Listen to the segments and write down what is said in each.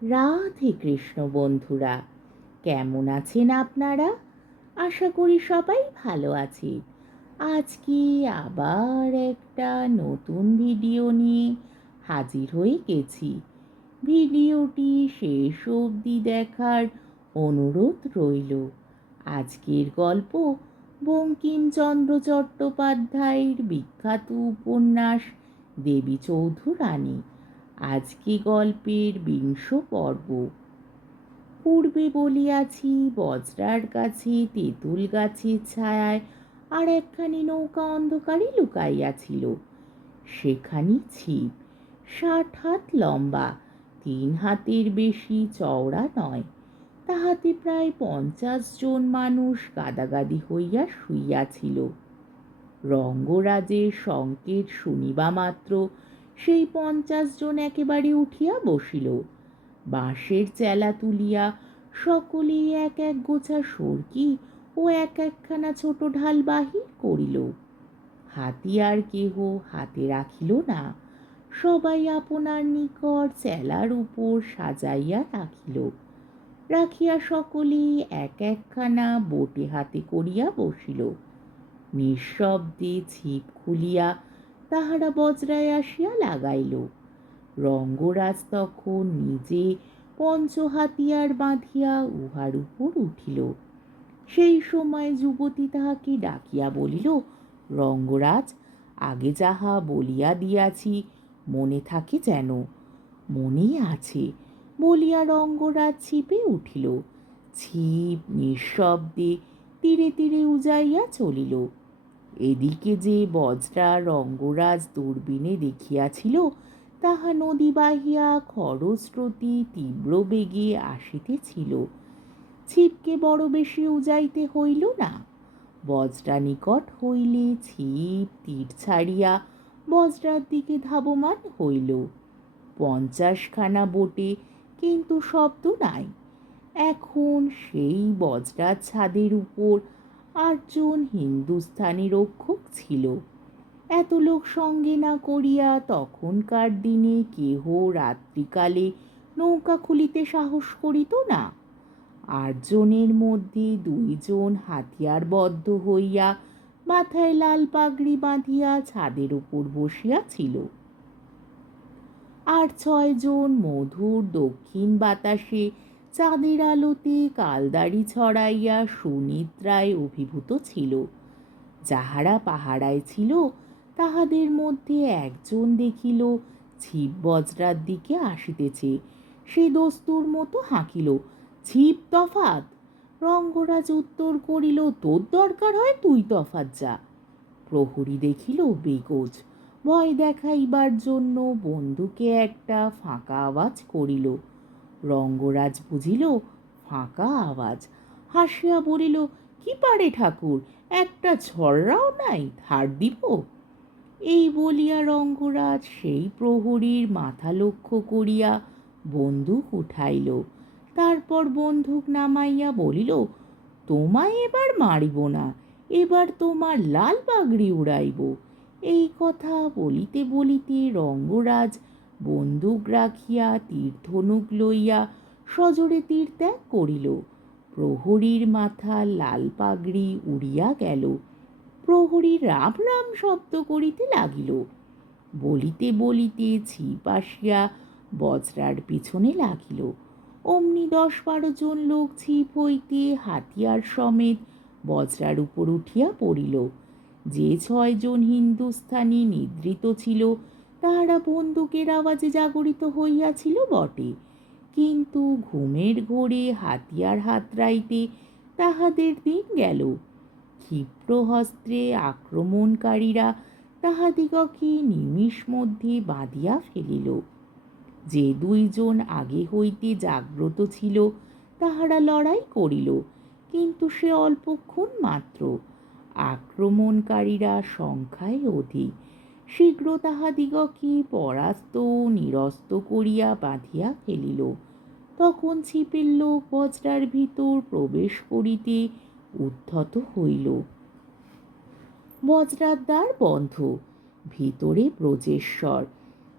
রাধে কৃষ্ণ বন্ধুরা, কেমন আছেন আপনারা? আশা করি সবাই ভালো আছে। আজকে আবার একটা নতুন ভিডিও নিয়ে হাজির হয়ে গেছি। ভিডিওটি শেষ অবধি দেখার অনুরোধ রইল। আজকের গল্প বঙ্কিমচন্দ্র চট্টোপাধ্যায়ের বিখ্যাত উপন্যাস দেবী চৌধুরানী। আজকে গল্পের ২০ পর্ব। পূর্বে বলিয়াছি, বজরার কাছে তেঁতুল গাছের ছায়ায় আর একখানি নৌকা অন্ধকারে লুকাইয়াছিল। সেখানি ছিপ, ৬০ হাত লম্বা, ৩ হাতের বেশি চওড়া নয়। তাহাতে প্রায় ৫০ জন মানুষ গাদাগাদি হইয়া শুইয়াছিল। রঙ্গরাজের সংকেত শুনিবা মাত্র সেই ৫০ জন একেবারে উঠিয়া বসিল। বাঁশের চেলা তুলিয়া সকলেই এক এক গোছা সরকি ও এক একখানা ছোট ঢাল বাহির করিল। হাতিয়ার কেহ হাতে রাখিল না, সবাই আপনার নিকট চেলার উপর সাজাইয়া রাখিল। রাখিয়া সকলেই এক একখানা বটে হাতে করিয়া বসিল। নিঃশব্দে ছিপ খুলিয়া তাহারা বজরায় আসিয়া লাগাইল। রঙ্গরাজ তখন নিজে পঞ্চহাতিয়ার বাঁধিয়া উহার উপর উঠিল। সেই সময় যুবতী তাহাকে ডাকিয়া বলিল, রঙ্গরাজ, আগে যাহা বলিয়া দিয়াছি মনে থাকে যেন। মনেই আছে বলিয়া রঙ্গরাজ ছিপে উঠিল। ছিপ নিঃশব্দে তীরে তীরে উজাইয়া চলিল। এদিকে যে বজরা রঙ্গরাজ দূরবীনে দেখিয়াছিল, তাহা নদী বাহিয়া খরস্রোতী তীব্র বেগে আসিতেছিল। ছিপকে বড় বেশি উজাইতে হইল না। বজরা নিকট হইলে ছিপ তীর ছাড়িয়া বজরার দিকে ধাবমান হইল। ৫০ খানা বোটে, কিন্তু শব্দ নাই। এখন সেই বজরার ছাদের উপর ৮ জন হিন্দুস্থানি রক্ষক ছিল। এত লোক সঙ্গে না করিয়া তখনকার দিনে কেহ রাত্রিকালে নৌকা খুলিতে সাহস করিত না। ৮ জনের মধ্যে ২ জন হাতিয়ারবদ্ধ হইয়া মাথায় লাল পাগড়ি বাঁধিয়া ছাদের উপর বসিয়া ছিল। আর ৬ জন মধুর দক্ষিণ বাতাসে চাঁদের আলোতে কালদাড়ি ছড়াইয়া সুনিদ্রায় অভিভূত ছিল। যাহারা পাহারায় ছিল, তাহাদের মধ্যে একজন দেখিল ছিপ বজরার দিকে আসিতেছে। সে দস্তুর মতো হাঁকিল, ছিপ তফাত। রঙ্গরাজ উত্তর করিল, তোর দরকার হয় তুই তফাত যা। প্রহরী দেখিল বেগোজ। ভয় দেখাইবার জন্য বন্দুকে একটা ফাঁকা আওয়াজ করিল। রঙ্গরাজ বুঝিল ফাঁকা আওয়াজ। হাসিয়া বলিল, কি পারে ঠাকুর, একটা ছড়রাও নাই, ধার দিব? এই বলিয়া রঙ্গরাজ সেই প্রহরীর মাথা লক্ষ্য করিয়া বন্দুক উঠাইল। তারপর বন্দুক নামাইয়া বলিল, তোমায় এবার মারিব না, এবার তোমার লাল পাগড়ি উড়াইব। এই কথা বলিতে বলিতে রঙ্গরাজ বন্দুক রাখিয়া তীর ধনুক লইয়া সজোরে তীর ত্যাগ করিল। প্রহরীর মাথার লাল পাগড়ি উড়িয়া গেল। প্রহরী রাম রাম শব্দ করিতে লাগিল। বলিতে বলিতে ছিপ আসিয়া বজরার পিছনে লাগিল। অমনি ১০-১২ জন লোক ছিপ হইতে হাতিয়ার সমেত বজরার উপর উঠিয়া পড়িল। যে ৬ জন হিন্দুস্থানি নিদ্রিত ছিল, তাহারা বন্দুকের আওয়াজে জাগরিত হইয়াছিল বটে, কিন্তু ঘুমের ঘোরে হাতিয়ার হাতড়াইতে তাহাদের দিন গেল। ক্ষিপ্র হস্তে আক্রমণকারীরা তাহাদিগকে নিমিষ মধ্যে বাঁধিয়া ফেলিল। যে ২ জন আগে হইতে জাগ্রত ছিল, তাহারা লড়াই করিল, কিন্তু সে অল্পক্ষণ মাত্র। আক্রমণকারীরা সংখ্যায় অধিক। শীঘ্র তাহাদিগকে পরাস্ত ও নিরস্ত করিয়া বাঁধিয়া ফেলিল। তখন ছিপের লোক বজরার ভিতর প্রবেশ করিতে উদ্ধত হইল। বজরার দ্বার বন্ধ। ভিতরে ব্রজেশ্বর।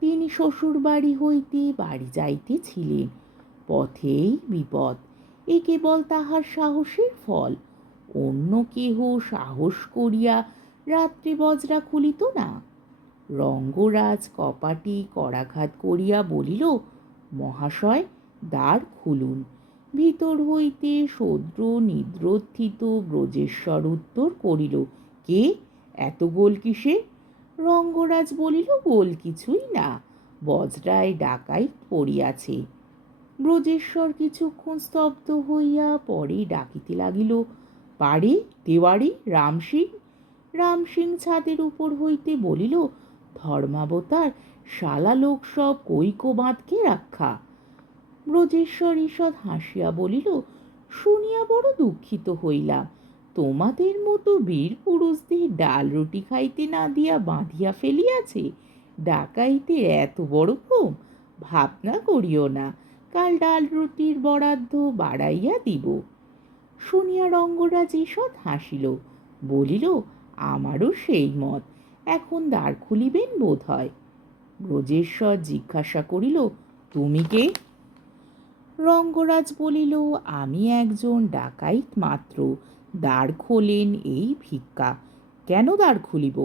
তিনি শ্বশুর বাড়ি হইতে বাড়ি যাইতেছিলেন। পথেই বিপদ। এ কেবল তাহার সাহসের ফল। অন্য কেহ সাহস করিয়া রাত্রে বজরা খুলিত না। রঙ্গরাজ কপাটি করাঘাত করিয়া বলিল, মহাশয়, দ্বার খুলুন। ভিতর হইতে সদ্য নিদ্রোত্থিত ব্রজেশ্বর উত্তর করিল, কে? এত গোল কিসে? রঙ্গরাজ বলিল, গোল কিছুই না, বজরায় ডাকাইত পড়িয়াছে। ব্রজেশ্বর কিছুক্ষণ স্তব্ধ হইয়া পরে ডাকিতে লাগিল, পারে, দেওয়ারি, রামসিং। রামসিং ছাদের উপর হইতে বলিল, ধর্মাবতার, শালা লোক সব কৈকো বাঁধকে রাখা। ব্রজেশ্বর ঈষৎ হাসিয়া বলিল, শুনিয়া বড় দুঃখিত হইলাম। তোমাদের মতো বীর পুরুষদের ডাল রুটি খাইতে না দিয়া বাঁধিয়া ফেলিয়াছে। ডাকাইতের এত বড় ভ্রম! ভাবনা করিও না, কাল ডাল রুটির বরাদ্দ বাড়াইয়া দিব। শুনিয়া রঙ্গরাজ ঈষৎ হাসিল, বলিল, আমারও সেই মত। এখন দ্বার খুলিবেন বোধ হয়। ব্রজেশ্বর জিজ্ঞাসা করিল, তুমি কে? রঙ্গরাজ বলিল, আমি একজন ডাকাইত মাত্র, দ্বার খোলেন এই ভিক্ষা। কেন দ্বার খুলিব?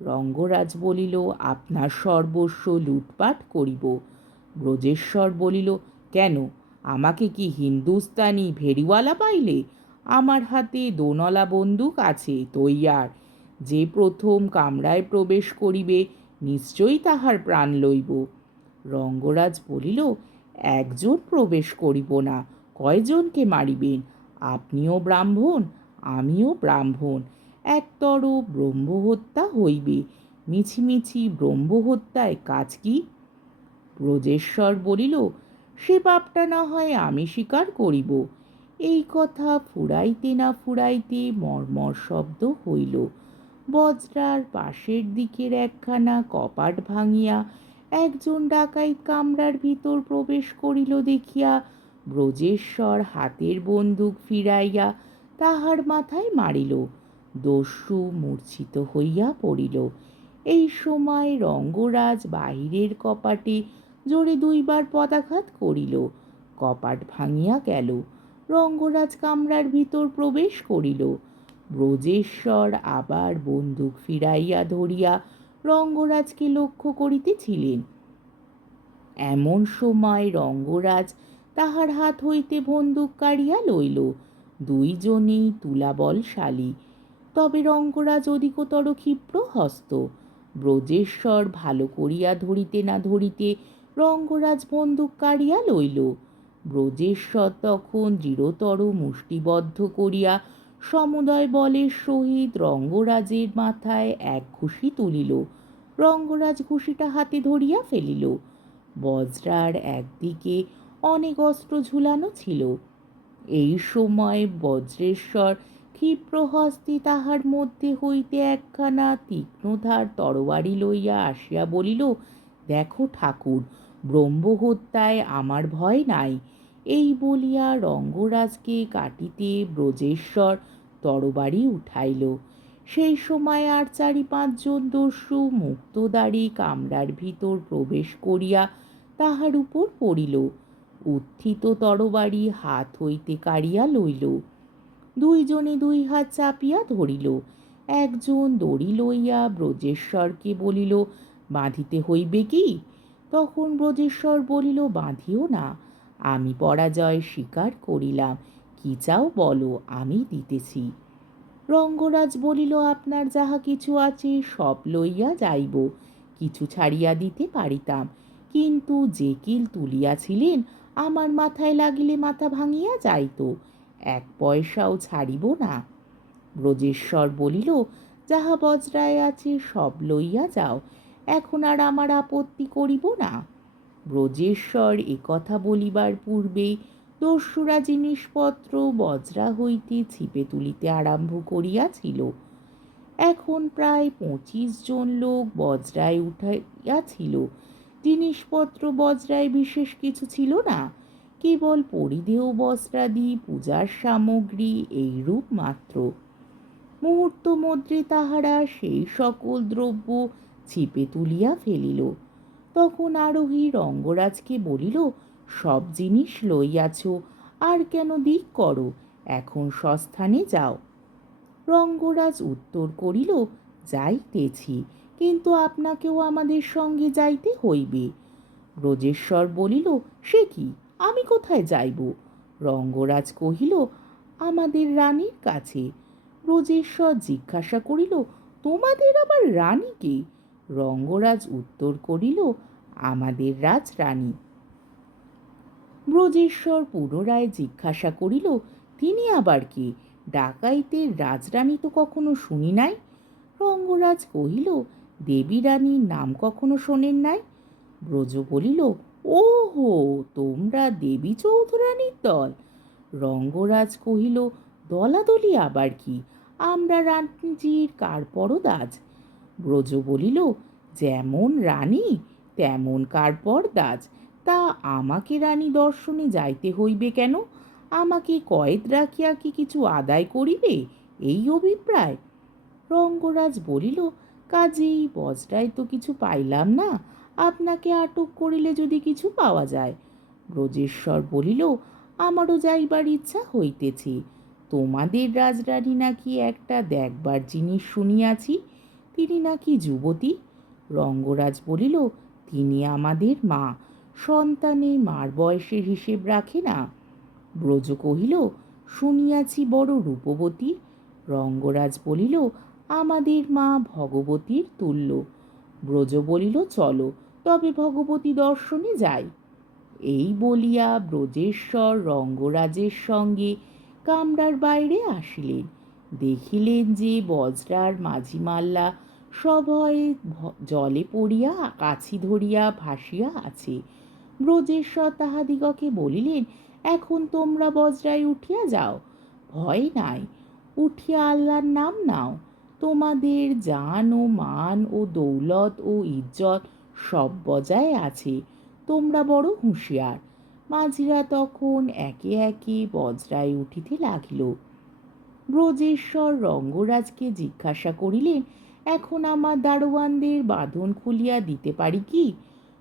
রঙ্গরাজ বলিল, আপনার সর্বস্ব লুটপাট করিব। ব্রজেশ্বর বলিল, কেন, আমাকে কি হিন্দুস্তানি ভেরিওয়ালা পাইলে? আমার হাতে দোনলা বন্দুক আছে তৈয়ার। যে প্রথম কামরায় প্রবেশ করিবে নিশ্চয়ই তাহার প্রাণ লইব। রঙ্গরাজ বলিল, একজন প্রবেশ করিব না, কয়জনকে মারিবেন? আপনিও ব্রাহ্মণ, আমিও ব্রাহ্মণ, একতর ব্রহ্মহত্যা হইবে। মিছিমিছি ব্রহ্মহত্যায় কাজ কি? ব্রজেশ্বর বলিল, সে পাপটা না হয় আমি স্বীকার করিব। এই কথা ফুরাইতে না ফুরাইতে মর্মর শব্দ হইল। বজরার পাশের দিকের একখানা কপাট ভাঙিয়া একজন ডাকাইত কামরার ভিতর প্রবেশ করিল দেখিয়া ব্রজেশ্বর হাতের বন্দুক ফিরাইয়া তাহার মাথায় মারিল। দস্যু মূর্ছিত হইয়া পড়িল। এই সময় রঙ্গরাজ বাহিরের কপাটে জোরে দুইবার পদাঘাত করিল। কপাট ভাঙিয়া গেল। রঙ্গরাজ কামরার ভিতর প্রবেশ করিল। ব্রজেশ্বর আবার বন্দুক ফিরাইয়া ধরিয়া রঙ্গরাজকে লক্ষ্য করিতেছিলেন। এমন সময় রঙ্গরাজ তাহার হাত হইতে বন্দুক কাড়িয়া লইল। দুইজনেই তুলাবলশালী, তবে রঙ্গরাজ অধিকতর ক্ষিপ্র হস্ত। ব্রজেশ্বর ভালো করিয়া ধরিতে না ধরিতে রঙ্গরাজ বন্দুক কাড়িয়া লইল। ব্রজেশ্বর তখন দৃঢ়তর মুষ্টিবদ্ধ করিয়া সমুদয় বলের সহিত রঙ্গরাজের মাথায় এক ঘুষি তুলিল। রঙ্গরাজ ঘুষিটা হাতে ধরিয়া ফেলিল। বজরার একদিকে অনেক অস্ত্র ঝুলানো ছিল। এই সময় বজ্রেশ্বর ক্ষিপ্র হস্তে তাহার মধ্যে হইতে একখানা তীক্ষ্ণধার তরবারি লইয়া আসিয়া বলিল, দেখো ঠাকুর, ব্রহ্মহত্যায় আমার ভয় নাই। এই বলিয়া রঙ্গরাজকে কাটিতে ব্রজেশ্বর তরবারি উঠাইল। সেই সময় আর 4-5 জন দস্যু মুক্তদ্বারে কামরার ভিতর প্রবেশ করিয়া তাহার উপর পড়িল। উত্থিত তরবারি হাত হইতে কাড়িয়া লইল। দুইজনে দুই হাত চাপিয়া ধরিল। একজন দড়ি লইয়া ব্রজেশ্বরকে বলিল, বাঁধিতে হইবে কি? তখন ব্রজেশ্বর বলিল, বাঁধিও না, আমি পরাজয় স্বীকার করিলাম। কি চাও বলো, আমি দিতেছি। রঙ্গরাজ বলিল, আপনার যাহা কিছু আছে সব লইয়া যাইব, কিছু ছাড়িয়া দিতে পারিতাম, কিন্তু যে কিল তুলিয়াছিলেন আমার মাথায় লাগিলে মাথা ভাঙিয়া যাইত, 1 পয়সাও ছাড়িব না। ব্রজেশ্বর বলিল, যাহা বজরায় আছে সব লইয়া যাও, এখন আর আমার আপত্তি করিব না। ব্রজেশ্বর কথা বলিবার পূর্বেই দস্যুরা জিনিসপত্র বজরা হইতে ছিপে তুলিতে আরম্ভ করিয়াছিল। এখন প্রায় 25 জন লোক বজরায় উঠাইয়াছিল। জিনিসপত্র বজরায় বিশেষ কিছু ছিল না, কেবল পরিধেয় বস্ত্রাদি, পূজার সামগ্রী এইরূপ মাত্র। মুহূর্ত মধ্যে তাহারা সেই সকল দ্রব্য ছিপে তুলিয়া ফেলিল। তখন আরোহী রঙ্গরাজকে বলিল, সব জিনিস লইয়াছ, আর কেন দিক করো, এখন স্বস্থানে যাও। রঙ্গরাজ উত্তর করিল, যাইতেছি, কিন্তু আপনাকেও আমাদের সঙ্গে যাইতে হইবে। ব্রজেশ্বর বলিল, সে কি, আমি কোথায় যাইব? রঙ্গরাজ কহিল, আমাদের রানীর কাছে। ব্রজেশ্বর জিজ্ঞাসা করিল, তোমাদের আবার রানী কে? রঙ্গরাজ উত্তর করিল, আমাদের রাজরানী। ব্রজেশ্বর পুনরায় জিজ্ঞাসা করিল, তিনি আবার কে? ডাকাইতের রাজরানী তো কখনো শুনি নাই। রঙ্গরাজ কহিল, দেবী রানীর নাম কখনো শোনেন নাই? ব্রজ বলিল, ও হো, তোমরা দেবী চৌধুরানীর দল। রঙ্গরাজ কহিল, দলাদলি আবার কি, আমরা রানীজির কারপরদাজ। ব্রজ বলিল, যেমন রানী তেমন কারপরদাজ, তা আমাকে রানী দর্শনে যাইতে হইবে কেন? আমাকে কয়েদ রাখিয়া কি কিছু আদায় করিবে, এই অভিপ্রায়? রঙ্গরাজ বলিল, কাজেই বজরায় তো কিছু পাইলাম না, আপনাকে আটক করিলে যদি কিছু পাওয়া যায়। ব্রজেশ্বর বলিল, আমারও যাইবার ইচ্ছা হইতেছে। তোমাদের রাজরানী নাকি একটা দেখবার জিনিস শুনিয়াছি, তিনি নাকি যুবতী। রঙ্গরাজ বলিল, তিনি আমাদের মা, সন্তানে মার বয়সের হিসেব রাখে না। ব্রজ কহিল, শুনিয়াছি বড় রূপবতী। রঙ্গরাজ বলিল, আমাদের মা ভগবতীর তুল্য। ব্রজ বলিল, চলো তবে ভগবতী দর্শনে যাই। এই বলিয়া ব্রজেশ্বর রঙ্গরাজের সঙ্গে কামরার বাইরে আসিলেন। দেখিলেন যে বজরার মাঝিমাল্লা সভয়ে জলে পড়িয়া কাছি ধরিয়া ভাসিয়া আছে। ব্রজেশ্বর তাহাদিগকে বলিলেন, এখন তোমরা বজরায় উঠিয়া যাও, ভয় নাই, উঠিয়া আল্লাহর নাম নাও। তোমাদের জান ও মান ও দৌলত ও ইজ্জত সব বজায় আছে, তোমরা বড় হুঁশিয়ার। মাঝিরা তখন একে একে বজরায় উঠিতে লাগিল। ব্রজেশ্বর রঙ্গরাজকে জিজ্ঞাসা করিলেন, এখন আমার দারোয়ানদের বাঁধন খুলিয়া দিতে পারি কি?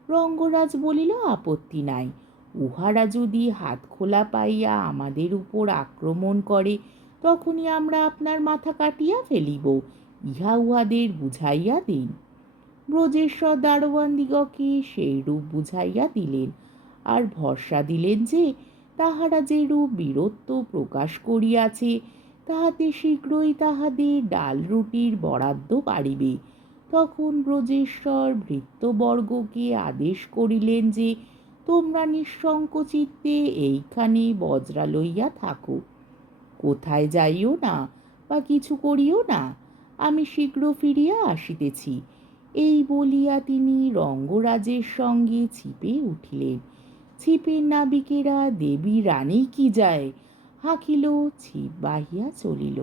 রঙ্গরাজ বলিল, আপত্তি নাই। উহারা যদি হাত খোলা পাইয়া আমাদের উপর আক্রমণ করে, তখনই আমরা আপনার মাথা কাটিয়া ফেলিব, ইহা উহাদের বুঝাইয়া দিন। ব্রজেশ্বর দারোয়ানদিগকে সেই রূপ বুঝাইয়া দিলেন, আর ভরসা দিলেন যে তাহারা যেরূপ বীরত্ব প্রকাশ করিয়াছে, তাহাতে শীঘ্রই তাহাদের ডাল রুটির বরাদ্দ বাড়িবে। তখন ব্রজেশ্বর ভৃত্যবর্গকে আদেশ করিলেন যে, তোমরা নিঃসংকোচিত্তে এইখানে বজরা লইয়া থাকো, কোথায় যাইও না বা কিছু করিও না, আমি শীঘ্র ফিরিয়া আসিতেছি। এই বলিয়া তিনি রঙ্গরাজের সঙ্গে ছিপে উঠিলেন। ছিপের নাবিকেরা দেবী রানী কি যায় হাঁকিল, ছিপ বাহিয়া চলিল।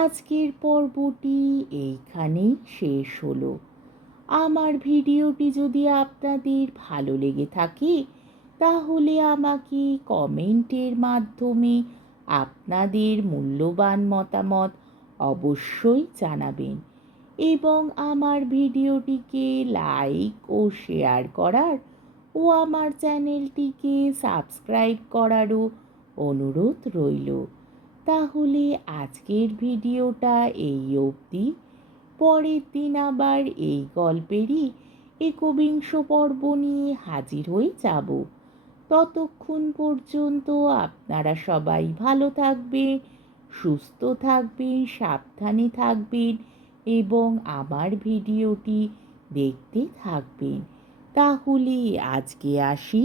আজকের পর্বটি এইখানেই শেষ হলো। আমার ভিডিওটি যদি আপনাদের ভালো লেগে থাকে, তাহলে আমাকে কমেন্টের মাধ্যমে আপনাদের মূল্যবান মতামত অবশ্যই জানাবেন, এবং আমার ভিডিওটিকে লাইক ও শেয়ার করার ও আমার চ্যানেলটিকে সাবস্ক্রাইব করারও অনুরোধ রইল। তাহলে আজকের ভিডিওটা এই অবধি। পরের দিন আবার এই গল্পেরই একবিংশ পর্ব নিয়ে হাজির হয়ে যাব। ততক্ষণ পর্যন্ত আপনারা সবাই ভালো থাকবেন, সুস্থ থাকবেন, সাবধানে থাকবেন এবং আমার ভিডিওটি দেখতে থাকবেন। তাহলে আজকে আসি।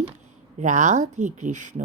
রাধে কৃষ্ণ।